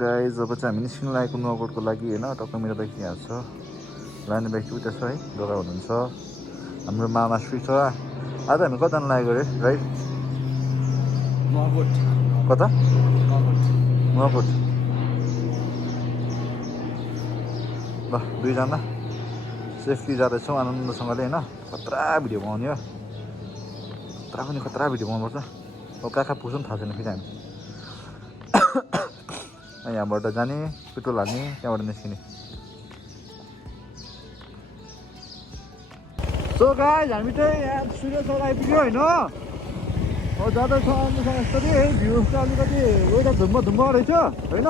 Guys अब चाहिँ हामी निस्किनु लागेको नुवाकोटको लागि होइन। टक्क मेरो बाइक यहाँ छ, लाने बाइक चाहिँ उता छ है, जग्गा हुनुहुन्छ। हाम्रो मामा श्री छ। आज हामी कता जानु लागेको अरे राइट? कता? नुवाकोट। ल दुईजना सेफली जाँदैछौँ आनन्दसँगले होइन। खतरा भिडियो बनाउने हो, खतरा पनि खतरा भिडियो बनाउनुपर्छ। अब कहाँ कहाँ पुग्छ नि थाहा छैन फेरि हामी। यहाँबाट जाने, पेट्रोल हाल्ने, त्यहाँबाट निस्किने। सो गाइज हामी चाहिँ यहाँ सूर्यचर आइपुग्यो होइन। अब जाँदैछौँ आउनुसँग यस्तरी है, भ्यू चाहिँ अलिकति वेदर धुम्म धुम्म रहेछ होइन।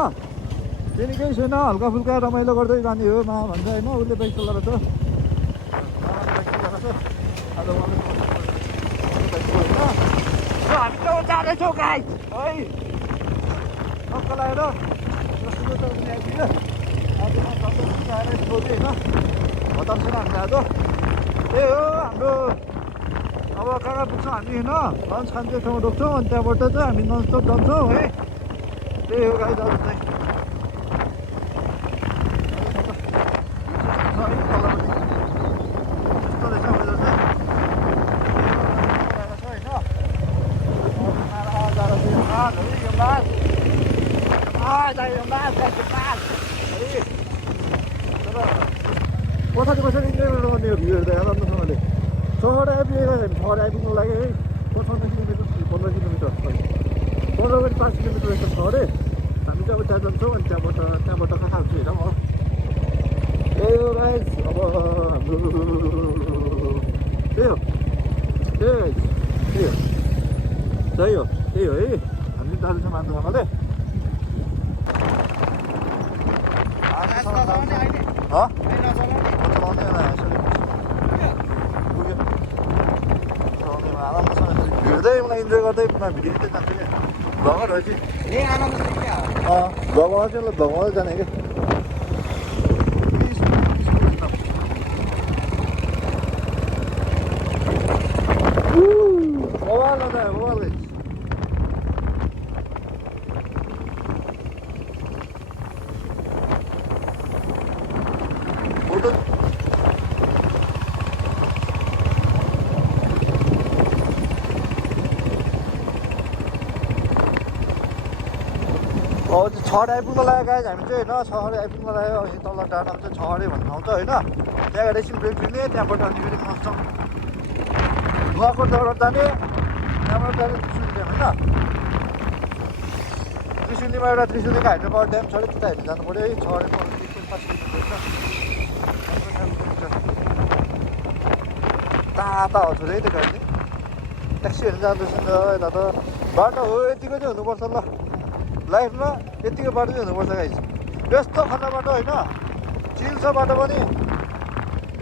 त्यही केही छैन, हल्का फुल्का रमाइलो गर्दै जाने हो मा भन्छ होइन। उसले बाइक चलाएर छ, हामी चाहिँ जाँदैछौँ गाइज है। टक्क लगाएर आइपुग्यो आज होइन। हतार छैन हामी आज। त्यही हो हाम्रो अब कहाँ कहाँ पुग्छौँ हामी होइन। लन्च खाने ठाउँमा रोक्छौँ अनि त्यहाँबाट चाहिँ हामी ननस्टप जान्छौँ है। त्यही हो गाइज आज चाहिँ। पछाडि पछाडि इन्जोय गर्ने हो भ्यू हेर्दा राम्रोसँगले। सहर आइपुगेको हामी, सहर आइपुग्नु लागि है 55 किलोमिटर 15 किलोमिटर 15 5 किलोमिटर रहेछ सहर। हामी चाहिँ अब त्यहाँ जान्छौँ अनि त्यहाँबाट कहाँ खान्छु हेरौँ हो। त्यही हो गाइज अब हाम्रो त्यही हो है। हामी जाँदैछौँ मान्छेसँगले। हिँड्दै मलाई इन्जोय गर्दै भिडियो खिच्दै जान्छु क्या। भ्लगर हो कि भ्लगमा चाहिँ भ्लगमा जाने क्या। मोबाइल छहर आइपुग्न लाग्यो गाइज हामी चाहिँ होइन। छहर आइपुग्न लाग्यो अनि तल डाँडामा चाहिँ छहरे भन्ने ठाउँ छ होइन। त्यहाँ एकछिन ब्रेक लिने, त्यहाँबाट अनि फेरि मस्टम नुवाकोटबाट जाने, त्यहाँबाट जाने त्रिशुली ड्याम होइन। त्रिशुलीमा एउटा त्रिशुलीको हाइड्रो पावर ड्याम छ अरे, त्यता हेर्नु जानु पऱ्यो है। छहरे 5 किलोमिटर ताता हो छोरी है त्यो गाडी। ट्याक्सीहरू जाँदैछ नि त यता त। बाटो हो यतिको चाहिँ हुनुपर्छ ल लाइफमा, यतिको बाटो चाहिँ हुनुपर्छ गाइज। यस्तो खतरा बाटो होइन, चिल छ बाटो पनि,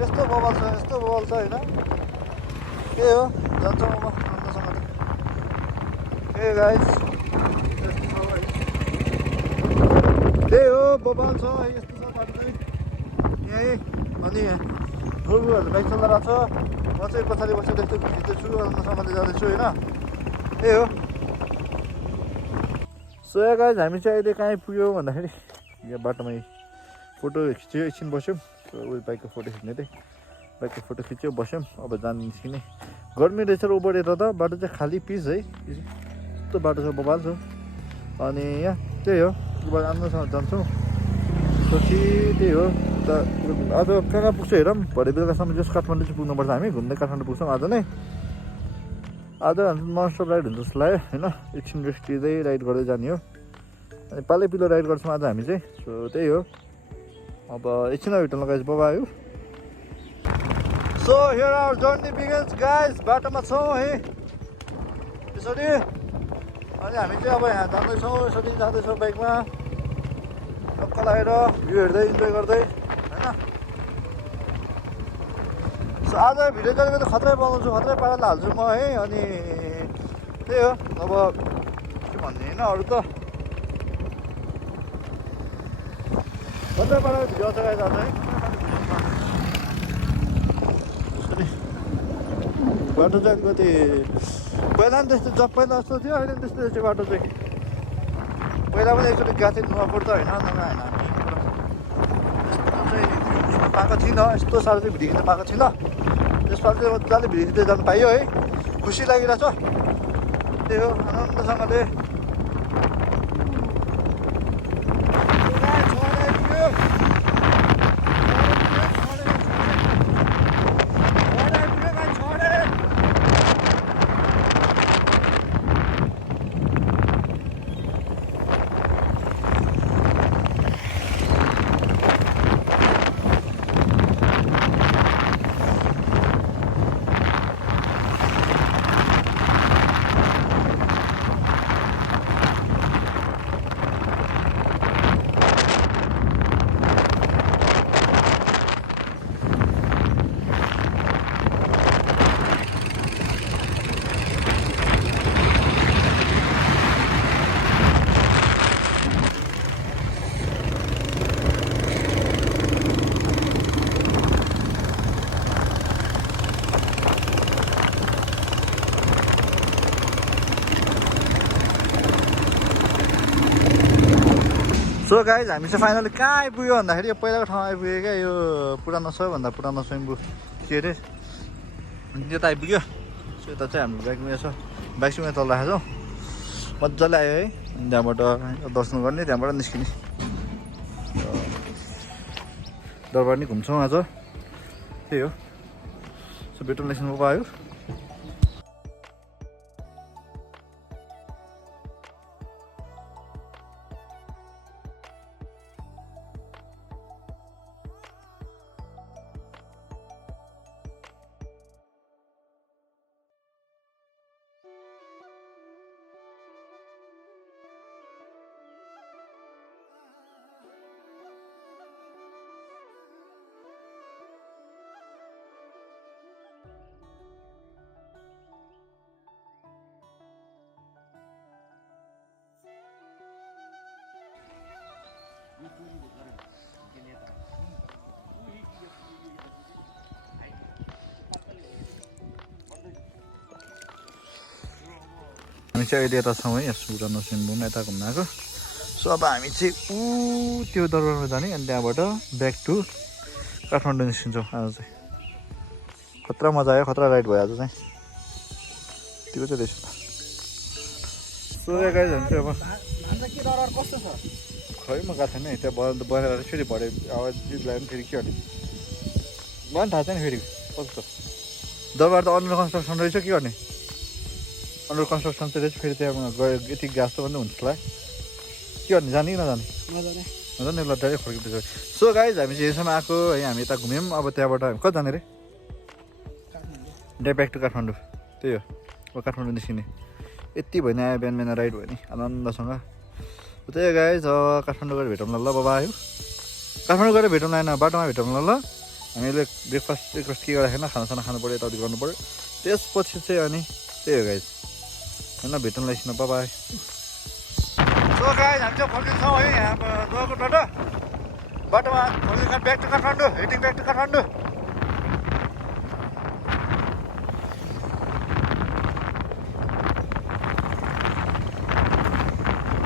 यस्तो बवाल छ होइन। त्यही हो जान्छौँ अब राम्रोसँगले। त्यही गाइज त्यही हो बवाल छ यस्तो छ बाटो चाहिँ यहीँ। अनि ठुल्ठुलोहरूले बाइक चलाइरहेको छ, म चाहिँ पछाडि बसेर यस्तो खिच्दैछु, राम्रोसँगले जाँदैछु होइन। त्यही हो। सो गाइज हामी चाहिँ अहिले कहाँ आइपुग्यो भन्दाखेरि यहाँ बाटोमै फोटो खिच्यो, एकछिन बस्यौँ। उयो बाइकको फोटो खिच्ने थिएँ, बाइकको फोटो खिच्यो बस्यौँ। अब जानु निस्किने। गर्मी रहेछ र उबरेर त बाटो चाहिँ खाली पिस है, यस्तो बाटो छ बबाल छ। अनि यहाँ त्यही हो राम्रोसँग जान्छौँ। पछि त्यही हो त। आज कहाँ कहाँ पुग्छ हेरौँ। भरे बेलुकासम्म जस काठमाडौँ चाहिँ पुग्नुपर्छ हामी, घुम्दै काठमाडौँ पुग्छौँ आज नै। आज ननस्टप राइड हुन्छ जस्तो लाग्यो होइन। एकछिन रेस्ट लिँदै राइड गर्दै जाने हो। अनि पालै पिलो राइड गर्छौँ आज हामी चाहिँ। सो त्यही हो। अब एकछिन होटल लगाएपछि बाबा आयो। So here our journey begins guys. बाटोमा छौँ है यसरी। अनि हामी चाहिँ अब यहाँ जाँदैछौँ, यसरी जाँदैछौँ बाइकमा टक्क लगाएर भ्यू हेर्दै इन्जोय गर्दै होइन। सो आज भिडियो जहिले त खत्रै बनाउँछु, खत्रै पाराले हाल्छु म है। अनि त्यही हो अब के भन्ने होइन अरू त खत्रै पाराले भिडियो आउँछ गाइज आज है। बाटो चाहिँ अलिकति पहिला पनि त्यस्तो पहिला जस्तो थियो, अहिले पनि त्यस्तो रहेछ बाटो चाहिँ। पहिला पनि एकचोटि गएको थिएँ नुवाकोट त होइन होइन हामी पाएको थिइनँ यस्तो साह्रो चाहिँ भिडियो खिच्न पाएको थिइनँ यसपालि चाहिँ मजाले भिडियो खिच्दै जानु पाइयो है खुसी लागिरहेछ त्यही हो आनन्दसँगले सो गाइज हामी चाहिँ फाइनली कहाँ आइपुग्यो भन्दाखेरि यो पहिलाको ठाउँ आइपुग्यो क्या यो पुरानो सबैभन्दा पुरानो स्वयम्भू के अरे त्यो त आइपुग्यो सो यता चाहिँ हाम्रो बाइकमा छ बाइक चाहिँ तल राखेको छौँ मजाले आयो है त्यहाँबाट दर्शन गर्ने त्यहाँबाट निस्किने दरबार नि घुम्छौँ आज त्यही हो सो बेटोल नेसनको पायो हामी चाहिँ अहिले यता छौँ है यहाँ पुरानो स्वयम्भूमा यता घुम्न आएको सो अब हामी चाहिँ त्यो दरबारमा जाने अनि त्यहाँबाट ब्याक टु काठमाडौँ निस्किन्छौँ आज चाहिँ खतरा मजा आयो खतरा राइड भयो आज चाहिँ त्यो चाहिँ रहेछ सो गाइज हुन्छ अब खै म गएको छैन त्यहाँ बनाएर फेरि भरे आवाज जित लाग्यो फेरि के गर्ने मलाई पनि थाहा छैन फेरि कस्तो दरबार त अन्डर कन्स्ट्रक्सन रहेछ के गर्ने अन्डर कन्स्ट्रक्सन चाहिँ रहेछ फेरि त्यहाँ गयो यति गाँस त पनि हुन्छ होला के गर्ने जाने कि नजाने नजाने ल डाइरेक्ट फर्किँदैछ सो गाइज हामी चाहिँ यसमा आएको है हामी यता घुम्यौँ अब त्यहाँबाट हामी कति जाने रे ब्याक टु काठमाडौँ त्यही हो अब काठमाडौँ निस्किने यति भयो नि आयो बिहान बिहान राइड भयो नि आनन्दसँग त्यही गाइज काठमाडौँ गएर भेटौँ ल बाबा आयो काठमाडौँ गएर भेटौँ होइन बाटोमा भेटौँ ल हामीले ब्रेकफास्ट के राखेन खानासाना खानु पऱ्यो यताउति गर्नु पऱ्यो त्यसपछि चाहिँ अनि त्यही हो गाइज होइन भेटौँ लाइसिन बाबा सो गाइज हामी चाहिँ फर्किन्छौँ है यहाँ नुवाकोटबाट बाटोमा फर्किन्छ back to Kathmandu heading back to Kathmandu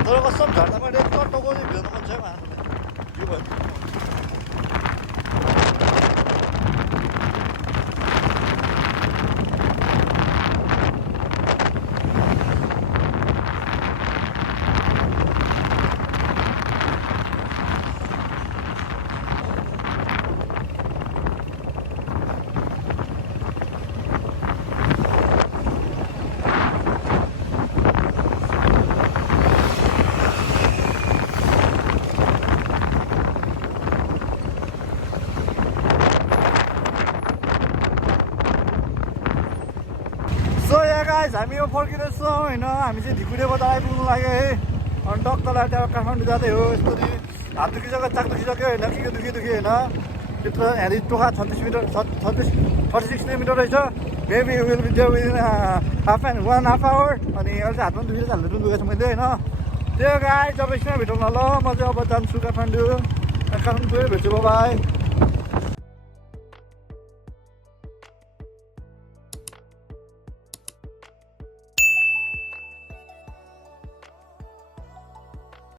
तर कस्तो झर्नामा यस्तो टाउको चाहिँ भेट्नु मन छ के भयो हामी यो फर्किँदैछौँ होइन हामी चाहिँ ढिकुडेबाट आइपुग्नु लाग्यो है अनि टक्कलाई त्यहाँ काठमाडौँ जाँदै हो यस्तो हात दुखिसक्यो चाक दुखिसक्यो होइन के दुखी होइन त्यत्रो यहाँदेखि टोखा 36 किलोमिटर रहेछ maybe will be there within half and 1.5 hour अनि अहिले चाहिँ हातमा दुखेर हाल्नु दुखेको छ मैले होइन त्यो गाई जब स्टेसनमा भेटौँ न ल म चाहिँ अब जान्छु काठमाडौँ पुगेर भेट्छु बाई